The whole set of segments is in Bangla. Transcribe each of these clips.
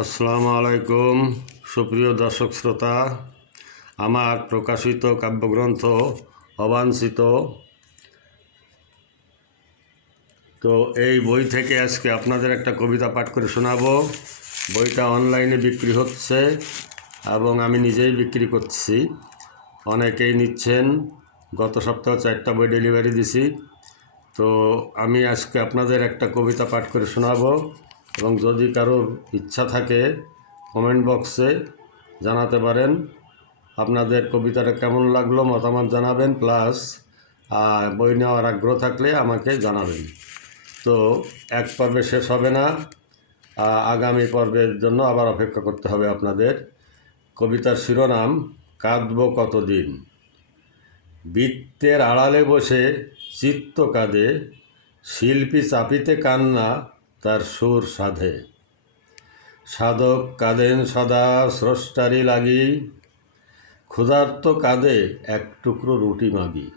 আসসালামু আলাইকুম, সুপ্রিয় দর্শক শ্রোতা। আমার প্রকাশিত কাব্যগ্রন্থ অবাঞ্ছিত। তো এই বই থেকে আজকে আপনাদের একটা কবিতা পাঠ করে শোনাবো। বইটা অনলাইনে বিক্রি হচ্ছে এবং আমি নিজেই বিক্রি করছি। অনেকেই নিচ্ছেন। গত সপ্তাহ চারটা বই ডেলিভারি দিছি। তো আমি আজকে আপনাদের একটা কবিতা পাঠ করে শোনাবো। এবং যদি কারোর ইচ্ছা থাকে কমেন্ট বক্সে জানাতে পারেন। আপনাদের কবিতাটা কেমন লাগল, মতামত জানাবেন প্লাস বই নেওয়ার আগ্রহ থাকলে আমাকে জানাবেন। তো এক পর্বে শেষ হবে না আগামী পর্বের জন্য আবার অপেক্ষা করতে হবে আপনাদের। কবিতার শিরোনাম, কাঁদব কতদিন? বৃত্তের আড়ালে বসে চিত্ত কাঁদে, শিল্পী চাপিতে কান্না তার সুর সাধে। সাধক কাঁদেন সদা, স্রষ্টারি লাগি। ক্ষুধার্ত কাঁদে, এক টুকরো রুটি মাগি।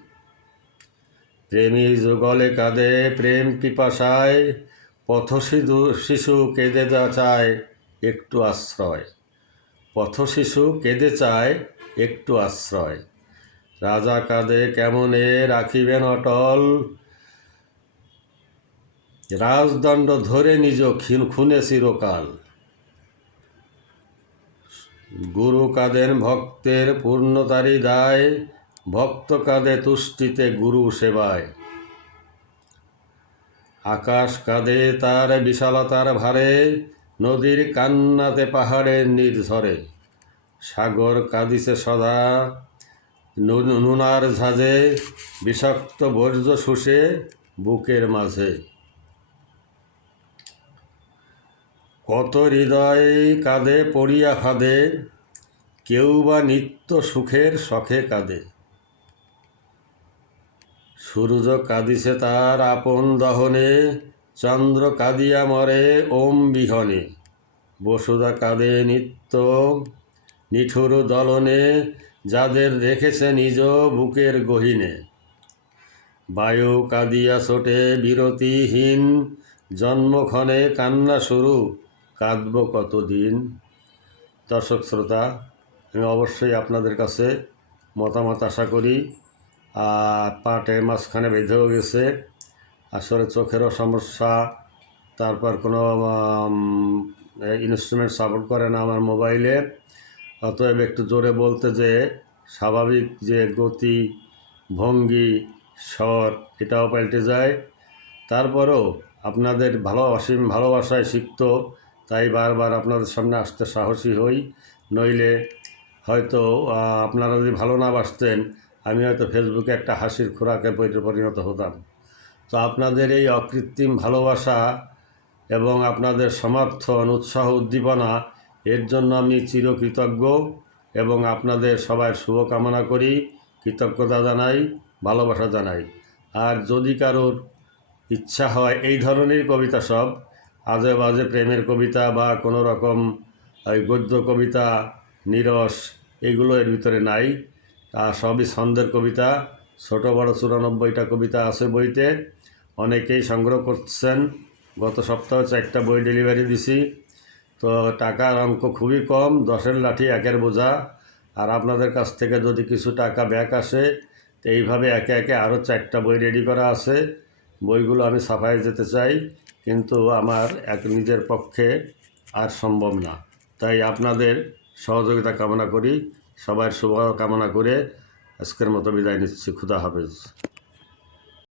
প্রেমী যুগলে কাঁদে, প্রেম পিপাসায়। পথশিশু, শিশু কেঁদে যা চায়, একটু আশ্রয়। পথশিশু কেঁদে চায়, একটু আশ্রয়। রাজা কাঁদে কেমনে, রাখিবেন অটল। রাজদণ্ড ধরে নিজ ক্ষীণ- খুনে চিরকাল। গুরু কাঁদেন ভক্তের পূর্ণতারি দায়, ভক্ত কাঁদে তুষ্টিতে গুরু সেবায়। আকাশ কাঁদে তার বিশালতার ভারে, নদীর কান্নাতে পাহাড়ের নির্ঝরে সাগর কাঁদিছে সদা নুনার ঝাঁঝে, বিষাক্ত বর্জ্য শুষে বুকের মাঝে। কত হৃদয় কাঁদে পড়িয়া ফাঁদে, কেউ বা নিত্য সুখের শখে কাঁদে। সূর্য কাঁদিছে তার আপন দহনে, চন্দ্র কাঁদিয়া মরে ওম বিহনে। বসুধা কাঁদে নিত্য নিঠুর দলনে, যাদের রেখেছে নিজ বুকের গহিনে। বায়ু কাঁদিয়া ছোটে বিরতিহীন, জন্মক্ষণে কান্না শুরু কাঁদব কতদিন? দর্শক শ্রোতা, আমি অবশ্যই আপনাদের কাছে মতামত আশা করি। পাটের মাঝখানে বেঁধেও গেছে। আসলে চোখেরও সমস্যা। তারপর কোনো ইনস্ট্রুমেন্ট সাপোর্ট করে না আমার মোবাইলে অতএব একটু জোরে বলতে যে, স্বাভাবিক যে গতি, ভঙ্গি, স্বর, এটাও পাল্টে যায়। তারপরেও আপনাদের ভালো অসীম ভালোবাসায় শিখত তাই বারবার আপনাদের সামনে আসতে সাহসী হই। নইলে হয়তো আপনারা যদি ভালো না বাসতেন, আমি হয়তো ফেসবুকে একটা হাসির খোরাকে পরি- পরিণত হতাম। তো আপনাদের এই অকৃত্রিম ভালোবাসা এবং আপনাদের সমর্থন, উৎসাহ, উদ্দীপনা, এর জন্য আমি চিরকৃতজ্ঞ এবং আপনাদের সবার শুভকামনা করি, কৃতজ্ঞতা জানাই, ভালোবাসা জানাই। আর যদি কারোর ইচ্ছা হয়, এই ধরনের কবিতা সব আজে বাজে প্রেমের কবিতা বা কোনো রকম ওই গদ্য কবিতা, নিরস, এগুলো এর ভিতরে নাই। আর সবই ছন্দের কবিতা। ছোট, বড়, চুরানব্বইটা কবিতা আছে বইতে। অনেকেই সংগ্রহ করছেন। গত সপ্তাহে চারটা বই ডেলিভারি দিছি। তো টাকার অঙ্ক খুবই কম, দশের লাঠি একের বোঝা। আর আপনাদের কাছ থেকে যদি কিছু টাকা ব্যাক আসে, তো এইভাবে একে একে আরও চারটা বই রেডি করা আছে। বইগুলো আমি ছাপায় যেতে চাই। কিন্তু আমার এক নিজের পক্ষে আর সম্ভব না। তাই আপনাদের সহযোগিতা কামনা করি। সবার শুভ কামনা করে আজকের মতো বিদায় নিচ্ছি। খুদা হাফেজ।